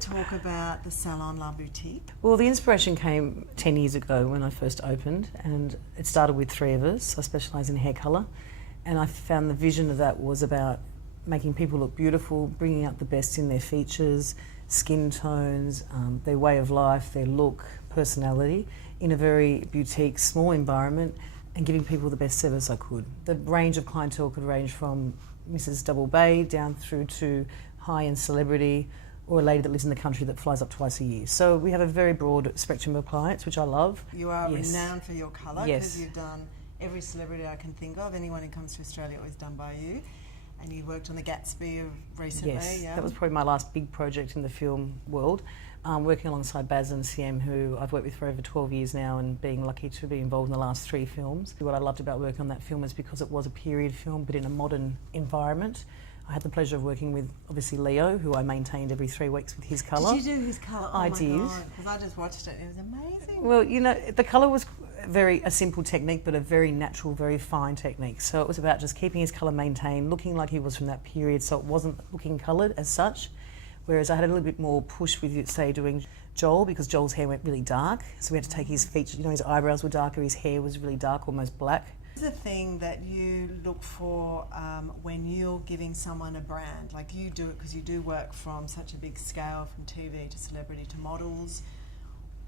Talk about the Salon La Boutique. Well, the inspiration came 10 years ago when I first opened, and it started with three of us. I specialise in hair colour, and I found the vision of that was about making people look beautiful, bringing out the best in their features, skin tones, their way of life, their look, personality, in a very boutique, small environment, and giving people the best service I could. The range of clientele could range from Mrs. Double Bay down through to high-end celebrity, or a lady that lives in the country that flies up twice a year. So we have a very broad spectrum of clients, which I love. You are renowned for your colour, because Yes. you've done every celebrity I can think of. Anyone who comes to Australia always done by you. And you worked on the Gatsby recently. Yes, yeah? that was probably my last big project in the film world. Working alongside Baz and Siem, who I've worked with for over 12 years now, and being lucky to be involved in the last 3 films. What I loved about working on that film is because it was a period film, but in a modern environment. I had the pleasure of working with, obviously, Leo, who I maintained every 3 weeks with his colour. Did you do his colour? Oh I my did. God, because I just watched it. It was amazing. Well, you know, the colour was a simple technique, but a very natural, very fine technique. So it was about just keeping his colour maintained, looking like he was from that period, so it wasn't looking coloured as such. Whereas I had a little bit more push with, say, doing Joel, because Joel's hair went really dark. So we had to take his features, you know, his eyebrows were darker, his hair was really dark, almost black. What's the thing that you look for when you're giving someone a brand? Like you do it because you do work from such a big scale, from TV to celebrity to models.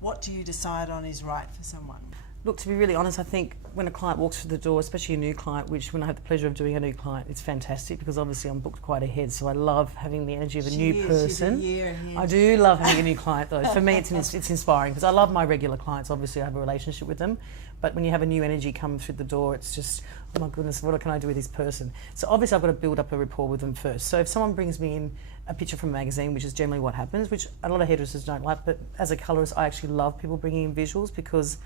What do you decide on is right for someone? Look, to be really honest, I think when a client walks through the door, especially a new client, which when I have the pleasure of doing a new client, it's fantastic because obviously I'm booked quite ahead, so I love having the energy of a new person. She's a year ahead. I do love having a new client though. For me, it's inspiring because I love my regular clients. Obviously, I have a relationship with them, but when you have a new energy come through the door, it's just, oh my goodness, what can I do with this person? So obviously, I've got to build up a rapport with them first. So if someone brings me in a picture from a magazine, which is generally what happens, which a lot of hairdressers don't like, but as a colourist, I actually love people bringing in visuals because,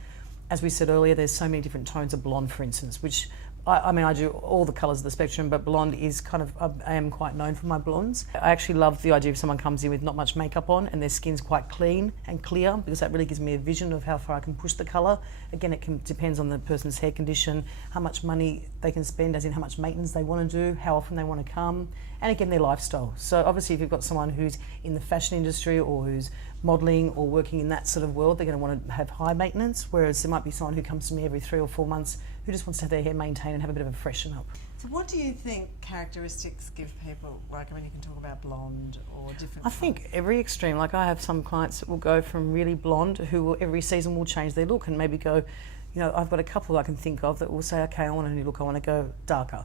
as we said earlier, there's so many different tones of blonde, for instance, which I mean, I do all the colours of the spectrum, but blonde is kind of, I am quite known for my blondes. I actually love the idea of someone comes in with not much makeup on and their skin's quite clean and clear, because that really gives me a vision of how far I can push the colour. Again, it depends on the person's hair condition, how much money they can spend, as in how much maintenance they want to do, how often they want to come, and again, their lifestyle. So obviously, if you've got someone who's in the fashion industry or who's modelling or working in that sort of world, they're going to want to have high maintenance, whereas there might be someone who comes to me every 3 or 4 months who just wants to have their hair maintained and have a bit of a freshen up. So what do you think characteristics give people, like when you can talk about blonde or different? I think every extreme, like I have some clients that will go from really blonde who will, every season will change their look and maybe go, you know, I've got a couple I can think of that will say, okay, I want a new look, I want to go darker.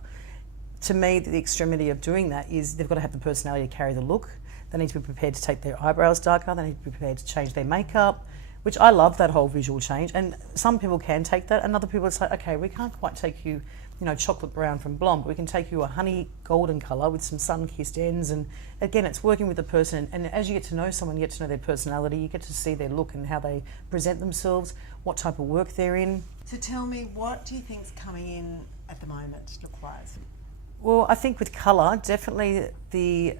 To me, the extremity of doing that is they've got to have the personality to carry the look. They need to be prepared to take their eyebrows darker, they need to be prepared to change their makeup, which I love that whole visual change. And some people can take that, and other people say, okay, we can't quite take you, you know, chocolate brown from blonde, but we can take you a honey golden colour with some sun-kissed ends. And again, it's working with the person. And as you get to know someone, you get to know their personality, you get to see their look and how they present themselves, what type of work they're in. So tell me, what do you think's coming in at the moment, look-wise? Well, I think with colour, definitely the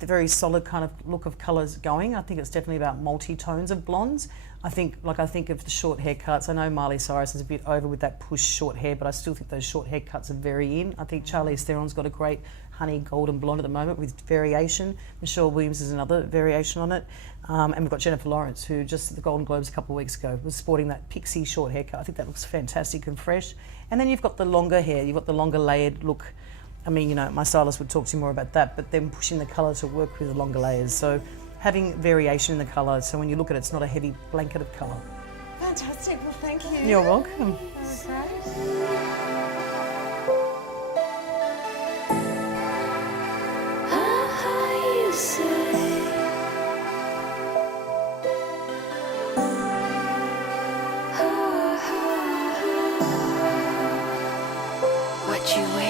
very solid kind of look of colours going. I think it's definitely about multi-tones of blondes. I think of the short haircuts. I know Miley Cyrus is a bit over with that push short hair, but I still think those short haircuts are very in. I think Charlize Theron's got a great honey golden blonde at the moment with variation. Michelle Williams is another variation on it. And we've got Jennifer Lawrence, who just at the Golden Globes a couple of weeks ago was sporting that pixie short haircut. I think that looks fantastic and fresh. And then you've got the longer hair, you've got the longer layered look. I mean, you know, my stylist would talk to you more about that, but then pushing the colour to work with the longer layers. So having variation in the colour, so when you look at it, it's not a heavy blanket of colour. Fantastic, well thank you. You're welcome. That was great. What you